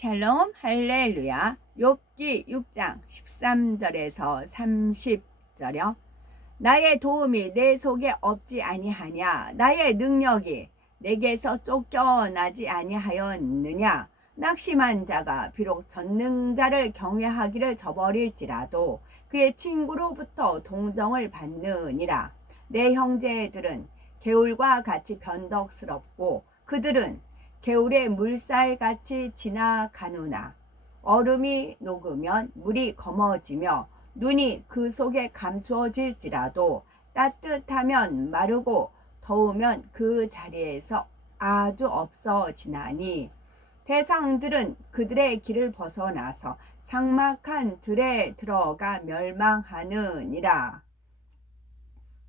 샬롬 할렐루야. 욥기 6장 13절에서 30절여. 나의 도움이 내 속에 없지 아니하냐? 나의 능력이 내게서 쫓겨나지 아니하였느냐? 낙심한 자가 비록 전능자를 경외하기를 저버릴지라도 그의 친구로부터 동정을 받느니라. 내 형제들은 개울과 같이 변덕스럽고 그들은 개울의 물살같이 지나가누나 얼음이 녹으면 물이 검어지며 눈이 그 속에 감추어질지라도 따뜻하면 마르고 더우면 그 자리에서 아주 없어지나니 대상들은 그들의 길을 벗어나서 삭막한 들에 들어가 멸망하느니라.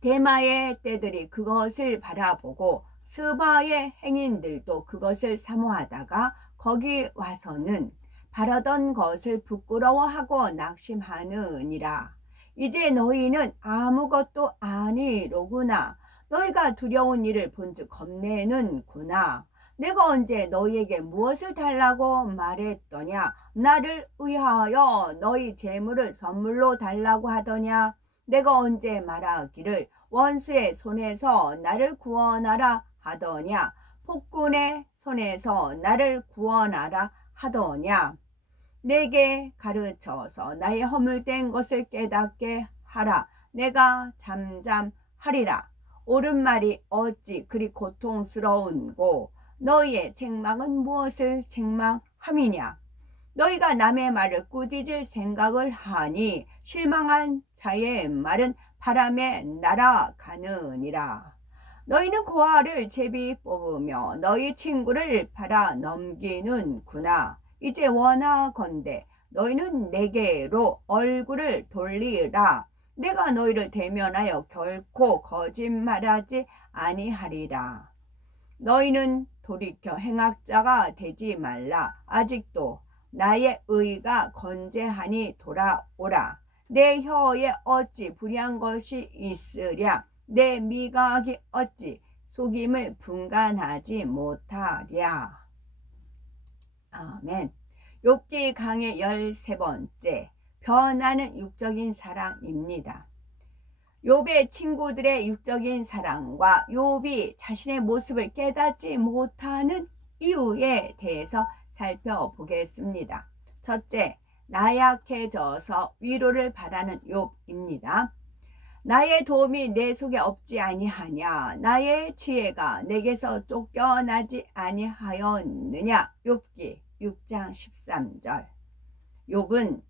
대마의 떼들이 그것을 바라보고 스바의 행인들도 그것을 사모하다가 거기 와서는 바라던 것을 부끄러워하고 낙심하느니라. 이제 너희는 아무것도 아니로구나. 너희가 두려운 일을 본즉 겁내는구나. 내가 언제 너희에게 무엇을 달라고 말했더냐? 나를 위하여 너희 재물을 선물로 달라고 하더냐? 내가 언제 말하기를 원수의 손에서 나를 구원하라 하더냐? 폭군의 손에서 나를 구원하라 하더냐? 내게 가르쳐서 나의 허물된 것을 깨닫게 하라. 내가 잠잠하리라. 옳은 말이 어찌 그리 고통스러운고 너희의 책망은 무엇을 책망함이냐? 너희가 남의 말을 꾸짖을 생각을 하니 실망한 자의 말은 바람에 날아가느니라. 너희는 고아를 제비 뽑으며 너희 친구를 팔아 넘기는구나. 이제 원하건대 너희는 내게로 얼굴을 돌리라. 내가 너희를 대면하여 결코 거짓말하지 아니하리라. 너희는 돌이켜 행악자가 되지 말라. 아직도 나의 의가 건재하니 돌아오라. 내 혀에 어찌 불의한 것이 있으랴? 내 미각이 어찌 속임을 분간하지 못하랴? 아멘. 욥기 강의 13번째, 변하는 육적인 사랑입니다. 욥의 친구들의 육적인 사랑과 욥이 자신의 모습을 깨닫지 못하는 이유에 대해서 살펴보겠습니다. 첫째, 나약해져서 위로를 바라는 욥입니다. 나의 도움이 내 속에 없지 아니하냐? 나의 지혜가 내게서 쫓겨나지 아니하였느냐? 욥기 6장 13절. 욥은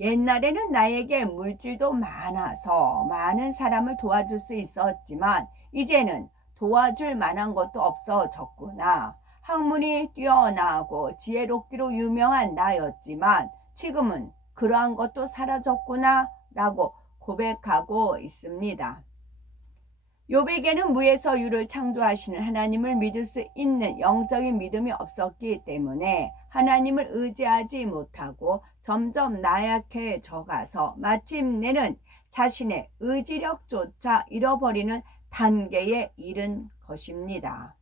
옛날에는 나에게 물질도 많아서 많은 사람을 도와줄 수 있었지만 이제는 도와줄 만한 것도 없어졌구나. 학문이 뛰어나고 지혜롭기로 유명한 나였지만 지금은 그러한 것도 사라졌구나 라고 고백하고 있습니다. 욥에게는 무에서 유를 창조하시는 하나님을 믿을 수 있는 영적인 믿음이 없었기 때문에 하나님을 의지하지 못하고 점점 나약해져 가서 마침내는 자신의 의지력조차 잃어버리는 단계에 이른 것입니다.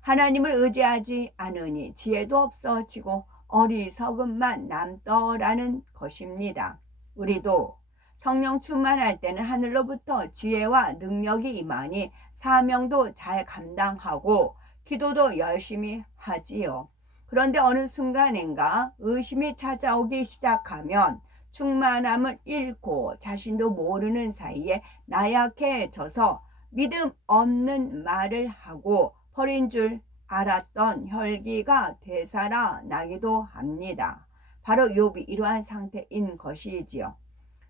하나님을 의지하지 않으니 지혜도 없어지고 어리석음만 남더라는 것입니다. 우리도 성령 충만할 때는 하늘로부터 지혜와 능력이 임하니 사명도 잘 감당하고 기도도 열심히 하지요. 그런데 어느 순간인가 의심이 찾아오기 시작하면 충만함을 잃고 자신도 모르는 사이에 나약해져서 믿음 없는 말을 하고 버린 줄 알았던 혈기가 되살아나기도 합니다. 바로 욥이 이러한 상태인 것이지요.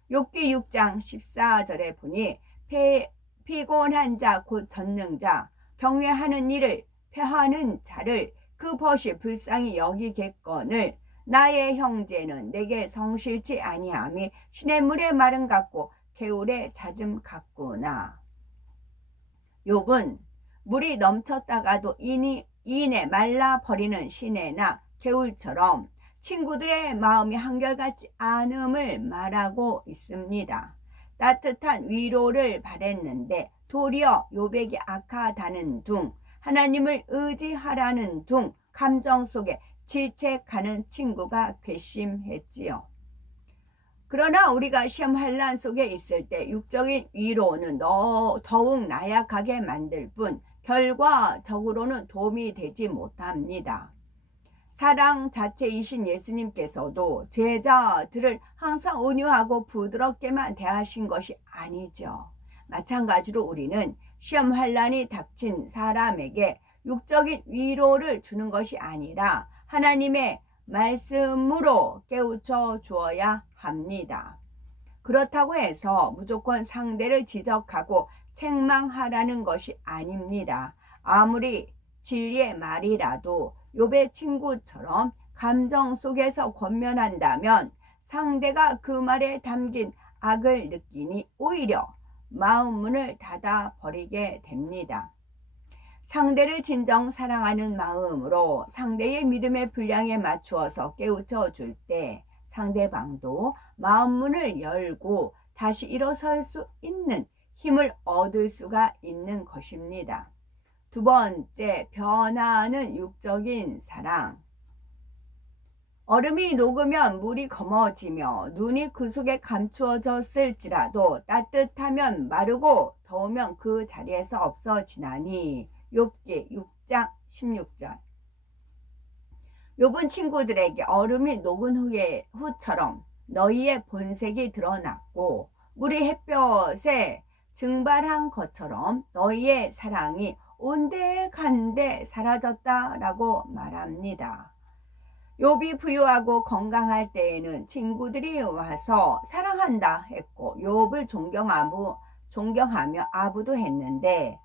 욥기 6장 14절에 보니 피곤한 자 곧 전능자 경외하는 이를 패하는 자를 그 벗이 불쌍히 여기겠거늘 나의 형제는 내게 성실치 아니함이 시냇물의 마름 같고 개울의 잦음 같구나. 욥은 물이 넘쳤다가도 이내 말라버리는 시내나 개울처럼 친구들의 마음이 한결같지 않음을 말하고 있습니다. 따뜻한 위로를 바랬는데 도리어 욥에게 악하다는 둥, 하나님을 의지하라는 둥, 감정 속에 질책하는 친구가 괘씸했지요. 그러나 우리가 시험 환난 속에 있을 때 육적인 위로는 더욱 나약하게 만들 뿐 결과적으로는 도움이 되지 못합니다. 사랑 자체이신 예수님께서도 제자들을 항상 온유하고 부드럽게만 대하신 것이 아니죠. 마찬가지로 우리는 시험 환난이 닥친 사람에게 육적인 위로를 주는 것이 아니라 하나님의 말씀으로 깨우쳐 주어야 합니다. 그렇다고 해서 무조건 상대를 지적하고 책망하라는 것이 아닙니다. 아무리 진리의 말이라도 욥의 친구처럼 감정 속에서 권면한다면 상대가 그 말에 담긴 악을 느끼니 오히려 마음 문을 닫아 버리게 됩니다. 상대를 진정 사랑하는 마음으로 상대의 믿음의 분량에 맞추어서 깨우쳐 줄 때 상대방도 마음 문을 열고 다시 일어설 수 있는 힘을 얻을 수가 있는 것입니다. 두 번째, 변하는 육적인 사랑. 얼음이 녹으면 물이 검어지며 눈이 그 속에 감추어졌을지라도 따뜻하면 마르고 더우면 그 자리에서 없어지나니. 욥기 6장 16절. 욥은 친구들에게 얼음이 녹은 후처럼 너희의 본색이 드러났고 물이 햇볕에 증발한 것처럼 너희의 사랑이 온데간데 사라졌다라고 말합니다. 욥이 부유하고 건강할 때에는 친구들이 와서 사랑한다 했고 욥을 존경하며 아부도 했는데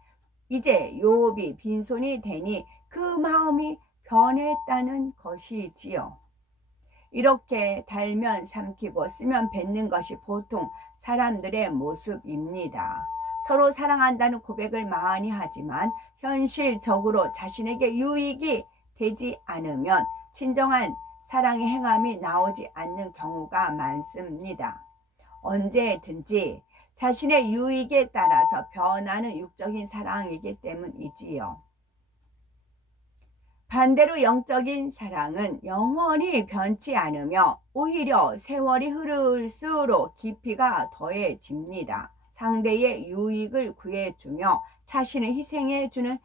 이제 욥이 빈손이 되니 그 마음이 변했다는 것이지요. 이렇게 달면 삼키고 쓰면 뱉는 것이 보통 사람들의 모습입니다. 서로 사랑한다는 고백을 많이 하지만 현실적으로 자신에게 유익이 되지 않으면 진정한 사랑의 행함이 나오지 않는 경우가 많습니다. 언제든지 자신의 유익에 따라서 변하는 육적인 사랑이기 때문이지요. 반대로 영적인 사랑은 영원히 변치 않으며 오히려 세월이 흐를수록 깊이가 더해집니다. 상대의 유익을 구해주며 자신을 희생해주는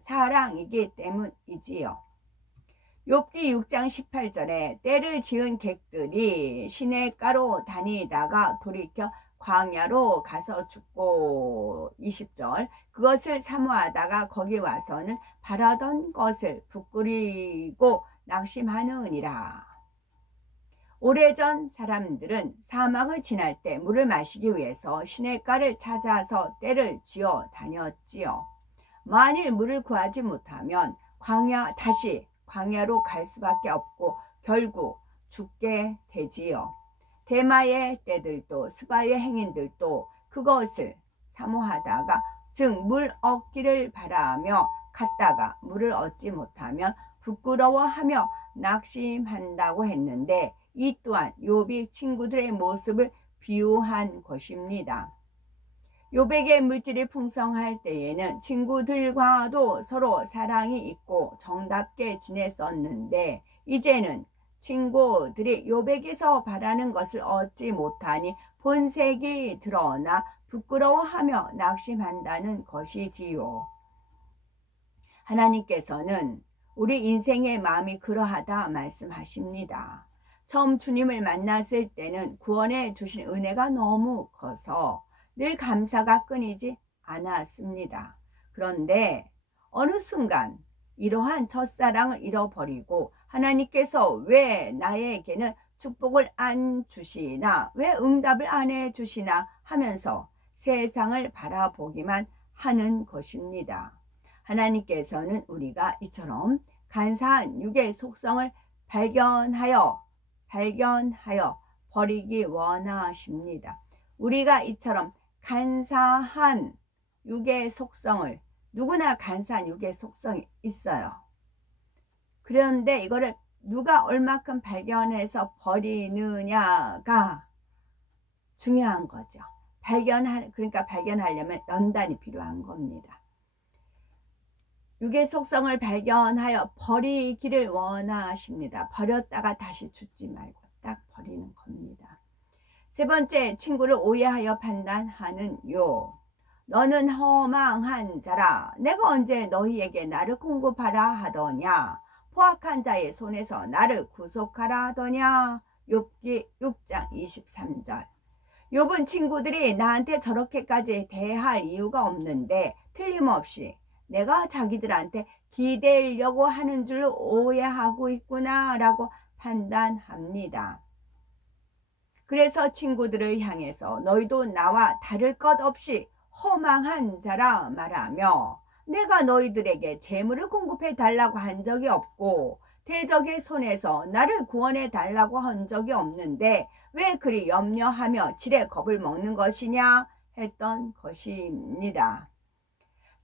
사랑이기 때문이지요. 욥기 6장 18절에 때를 지은 객들이 시냇가로 다니다가 돌이켜 광야로 가서 죽고 20절 그것을 사모하다가 거기 와서는 바라던 것을 부끄리고 낙심하느니라. 오래전 사람들은 사막을 지날 때 물을 마시기 위해서 시냇가를 찾아서 때를 지어 다녔지요. 만일 물을 구하지 못하면 다시 광야로 갈 수밖에 없고 결국 죽게 되지요. 대마의 떼들도 스바의 행인들도 그것을 사모하다가 즉 물 얻기를 바라며 갔다가 물을 얻지 못하면 부끄러워하며 낙심한다고 했는데 이 또한 욥이 친구들의 모습을 비유한 것입니다. 욥에게 물질이 풍성할 때에는 친구들과도 서로 사랑이 있고 정답게 지냈었는데 이제는 친구들이 욥에게서 바라는 것을 얻지 못하니 본색이 드러나 부끄러워하며 낙심한다는 것이지요. 하나님께서는 우리 인생의 마음이 그러하다 말씀하십니다. 처음 주님을 만났을 때는 구원해 주신 은혜가 너무 커서 늘 감사가 끊이지 않았습니다. 그런데 어느 순간 이러한 첫사랑을 잃어버리고 하나님께서 왜 나에게는 축복을 안 주시나, 왜 응답을 안 해주시나 하면서 세상을 바라보기만 하는 것입니다. 하나님께서는 우리가 이처럼 간사한 육의 속성을 발견하여 버리기 원하십니다. 우리가 이처럼 간사한 육의 속성을, 누구나 간사한 육의 속성이 있어요. 그런데 이거를 누가 얼마큼 발견해서 버리느냐가 중요한 거죠. 그러니까 발견하려면 연단이 필요한 겁니다. 육의 속성을 발견하여 버리기를 원하십니다. 버렸다가 다시 주지 말고 딱 버리는 겁니다. 세 번째, 친구를 오해하여 판단하는 요. 너는 허망한 자라. 내가 언제 너희에게 나를 공급하라 하더냐. 포악한 자의 손에서 나를 구속하라 하더냐. 욥기 6장 23절. 욥은 친구들이 나한테 저렇게까지 대할 이유가 없는데 틀림없이 내가 자기들한테 기대려고 하는 줄 오해하고 있구나 라고 판단합니다. 그래서 친구들을 향해서 너희도 나와 다를 것 없이 허망한 자라 말하며 내가 너희들에게 재물을 공급해 달라고 한 적이 없고 대적의 손에서 나를 구원해 달라고 한 적이 없는데 왜 그리 염려하며 지레 겁을 먹는 것이냐 했던 것입니다.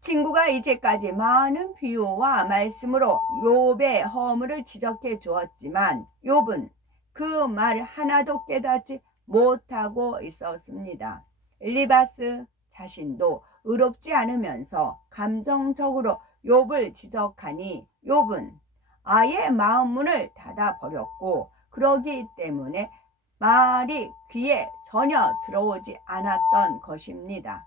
친구가 이제까지 많은 비유와 말씀으로 욥의 허물을 지적해 주었지만 욥은 그 말 하나도 깨닫지 못하고 있었습니다. 엘리바스 자신도 의롭지 않으면서 감정적으로 욥을 지적하니 욥은 아예 마음 문을 닫아 버렸고 그러기 때문에 말이 귀에 전혀 들어오지 않았던 것입니다.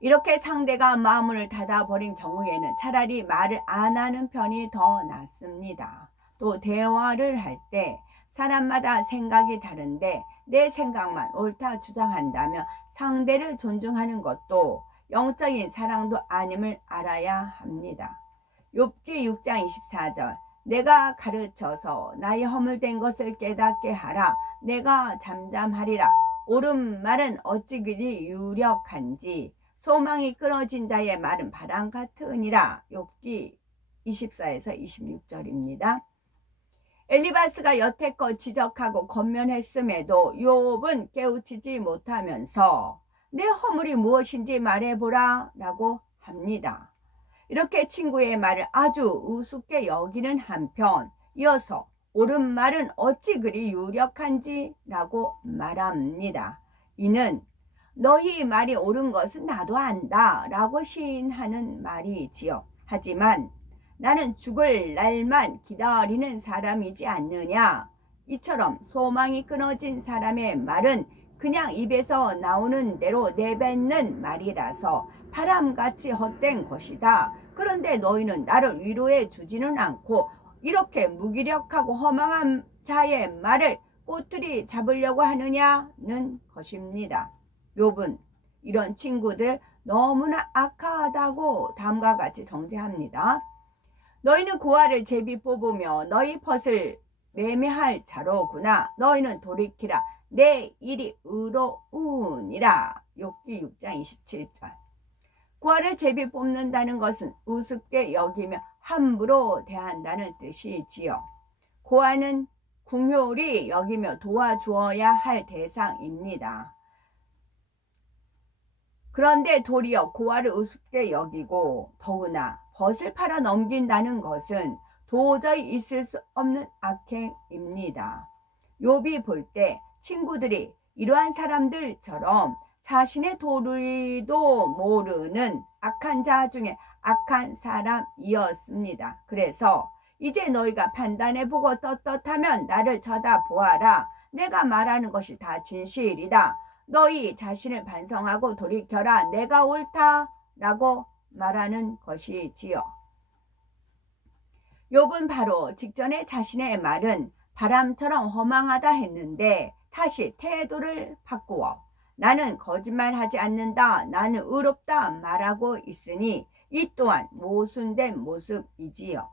이렇게 상대가 마음을 닫아버린 경우에는 차라리 말을 안 하는 편이 더 낫습니다. 또 대화를 할 때 사람마다 생각이 다른데 내 생각만 옳다 주장한다면 상대를 존중하는 것도 영적인 사랑도 아님을 알아야 합니다. 욥기 6장 24절. 내가 가르쳐서 나의 허물된 것을 깨닫게 하라. 내가 잠잠하리라. 옳은 말은 어찌 그리 유력한지 소망이 끊어진 자의 말은 바람 같으니라. 욥기 24에서 26절입니다. 엘리바스가 여태껏 지적하고 권면했음에도 욥은 깨우치지 못하면서 내 허물이 무엇인지 말해보라 라고 합니다. 이렇게 친구의 말을 아주 우습게 여기는 한편 이어서 옳은 말은 어찌 그리 유력한지 라고 말합니다. 이는 너희 말이 옳은 것은 나도 안다 라고 시인하는 말이지요. 하지만 나는 죽을 날만 기다리는 사람이지 않느냐. 이처럼 소망이 끊어진 사람의 말은 그냥 입에서 나오는 대로 내뱉는 말이라서 바람같이 헛된 것이다. 그런데 너희는 나를 위로해 주지는 않고 이렇게 무기력하고 허망한 자의 말을 꼬투리 잡으려고 하느냐는 것입니다. 욥은 이런 친구들 너무나 악하다고 다음과 같이 정죄합니다. 너희는 고아를 제비 뽑으며 너희 벗을 매매할 자로구나. 너희는 돌이키라. 내 일이 의로우니라. 욥기 6장 27절. 고아를 제비 뽑는다는 것은 우습게 여기며 함부로 대한다는 뜻이지요. 고아는 궁휼히 여기며 도와주어야 할 대상입니다. 그런데 도리어 고아를 우습게 여기고 더구나 벗을 팔아 넘긴다는 것은 도저히 있을 수 없는 악행입니다. 욥이 볼 때 친구들이 이러한 사람들처럼 자신의 도리도 모르는 악한 자 중에 악한 사람이었습니다. 그래서 이제 너희가 판단해보고 떳떳하면 나를 쳐다보아라. 내가 말하는 것이 다 진실이다. 너희 자신을 반성하고 돌이켜라. 내가 옳다 라고 말하는 것이지요. 욥은 바로 직전에 자신의 말은 바람처럼 허망하다 했는데 다시 태도를 바꾸어 나는 거짓말하지 않는다. 나는 의롭다 말하고 있으니 이 또한 모순된 모습이지요.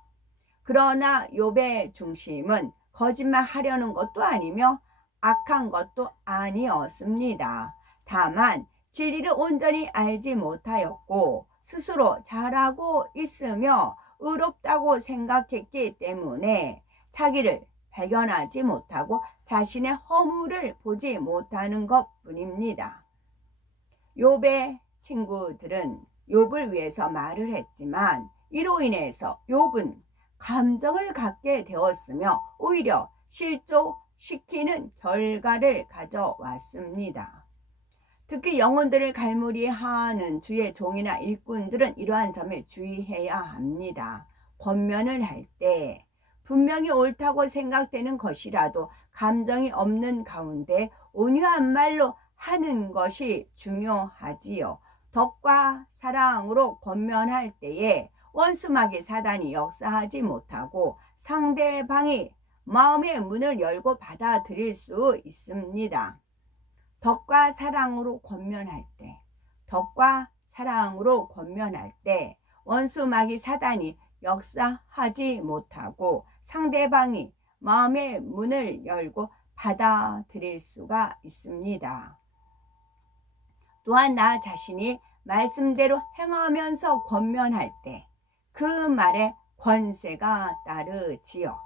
그러나 욥의 중심은 거짓말하려는 것도 아니며 악한 것도 아니었습니다. 다만 진리를 온전히 알지 못하였고 스스로 잘하고 있으며 의롭다고 생각했기 때문에 자기를 발견하지 못하고 자신의 허물을 보지 못하는 것뿐입니다. 욥의 친구들은 욥을 위해서 말을 했지만 이로 인해서 욥은 감정을 갖게 되었으며 오히려 실족시키는 결과를 가져왔습니다. 특히 영혼들을 갈무리하는 주의 종이나 일꾼들은 이러한 점에 주의해야 합니다. 권면을 할 때 분명히 옳다고 생각되는 것이라도 감정이 없는 가운데 온유한 말로 하는 것이 중요하지요. 덕과 사랑으로 권면할 때에 원수마귀 사단이 역사하지 못하고 상대방이 마음의 문을 열고 받아들일 수 있습니다. 덕과 사랑으로 권면할 때, 덕과 사랑으로 권면할 때 원수마귀 사단이 역사하지 못하고 상대방이 마음의 문을 열고 받아들일 수가 있습니다. 또한 나 자신이 말씀대로 행하면서 권면할 때 그 말에 권세가 따르지요.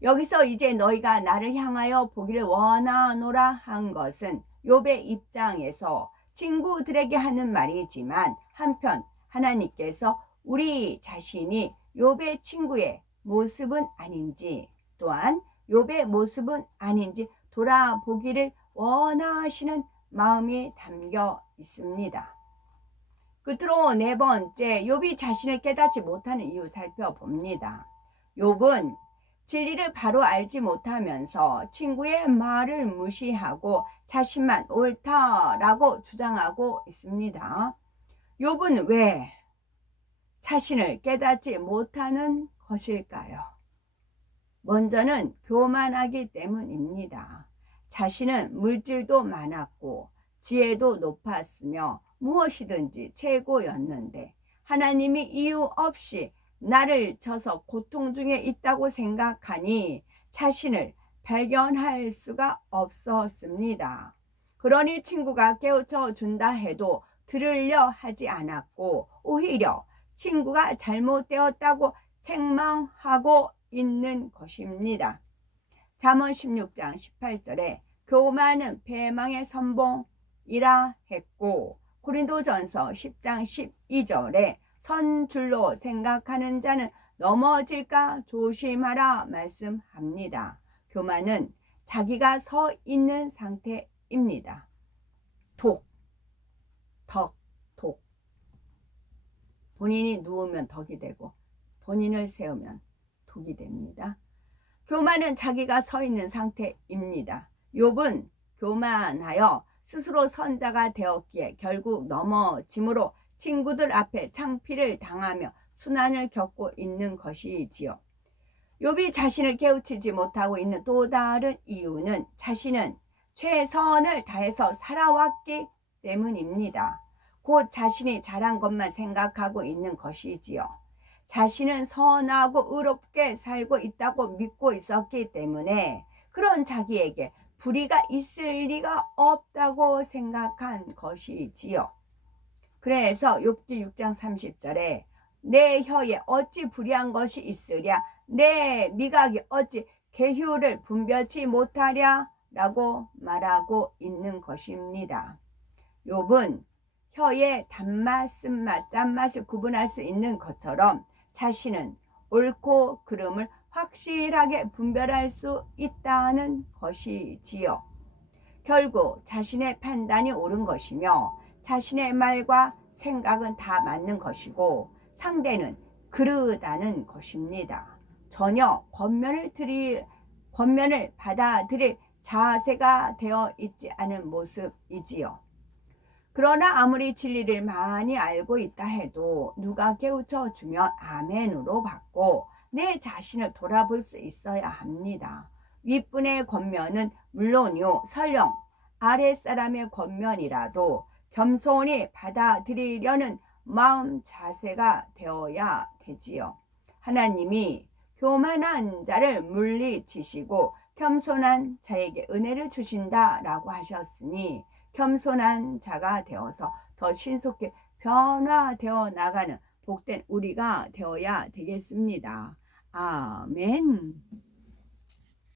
여기서 이제 너희가 나를 향하여 보기를 원하노라 한 것은 욥의 입장에서 친구들에게 하는 말이지만 한편 하나님께서 우리 자신이 욥의 친구의 모습은 아닌지 또한 욥의 모습은 아닌지 돌아보기를 원하시는 마음이 담겨 있습니다. 끝으로 네 번째, 욥이 자신을 깨닫지 못하는 이유 살펴봅니다. 욥은 진리를 바로 알지 못하면서 친구의 말을 무시하고 자신만 옳다라고 주장하고 있습니다. 욥은 왜 자신을 깨닫지 못하는 것일까요? 먼저는 교만하기 때문입니다. 자신은 물질도 많았고 지혜도 높았으며 무엇이든지 최고였는데 하나님이 이유 없이 나를 쳐서 고통 중에 있다고 생각하니 자신을 발견할 수가 없었습니다. 그러니 친구가 깨우쳐 준다 해도 들으려 하지 않았고 오히려 친구가 잘못되었다고 책망하고 있는 것입니다. 잠언 16장 18절에 교만은 패망의 선봉이라 했고 고린도전서 10장 12절에 선 줄로 생각하는 자는 넘어질까 조심하라 말씀합니다. 교만은 자기가 서 있는 상태입니다. 독, 덕, 독. 본인이 누우면 덕이 되고 본인을 세우면 독이 됩니다. 교만은 자기가 서 있는 상태입니다. 욥은 교만하여 스스로 선자가 되었기에 결국 넘어짐으로 친구들 앞에 창피를 당하며 순환을 겪고 있는 것이지요. 욥이 자신을 깨우치지 못하고 있는 또 다른 이유는 자신은 최선을 다해서 살아왔기 때문입니다. 곧 자신이 잘한 것만 생각하고 있는 것이지요. 자신은 선하고 의롭게 살고 있다고 믿고 있었기 때문에 그런 자기에게 불의가 있을 리가 없다고 생각한 것이지요. 그래서 욥기 6장 30절에 내 혀에 어찌 불의한 것이 있으랴 내 미각이 어찌 계율을 분별치 못하랴 라고 말하고 있는 것입니다. 욥은 혀의 단맛, 쓴맛, 짠맛을 구분할 수 있는 것처럼 자신은 옳고 그름을 확실하게 분별할 수 있다는 것이지요. 결국 자신의 판단이 옳은 것이며 자신의 말과 생각은 다 맞는 것이고 상대는 그르다는 것입니다. 전혀 권면을 받아들일 자세가 되어 있지 않은 모습이지요. 그러나 아무리 진리를 많이 알고 있다 해도 누가 깨우쳐 주면 아멘으로 받고 내 자신을 돌아볼 수 있어야 합니다. 윗분의 권면은 물론이요 설령 아랫사람의 권면이라도 겸손히 받아들이려는 마음 자세가 되어야 되지요. 하나님이 교만한 자를 물리치시고 겸손한 자에게 은혜를 주신다라고 하셨으니 겸손한 자가 되어서 더 신속히 변화되어 나가는 복된 우리가 되어야 되겠습니다. 아멘.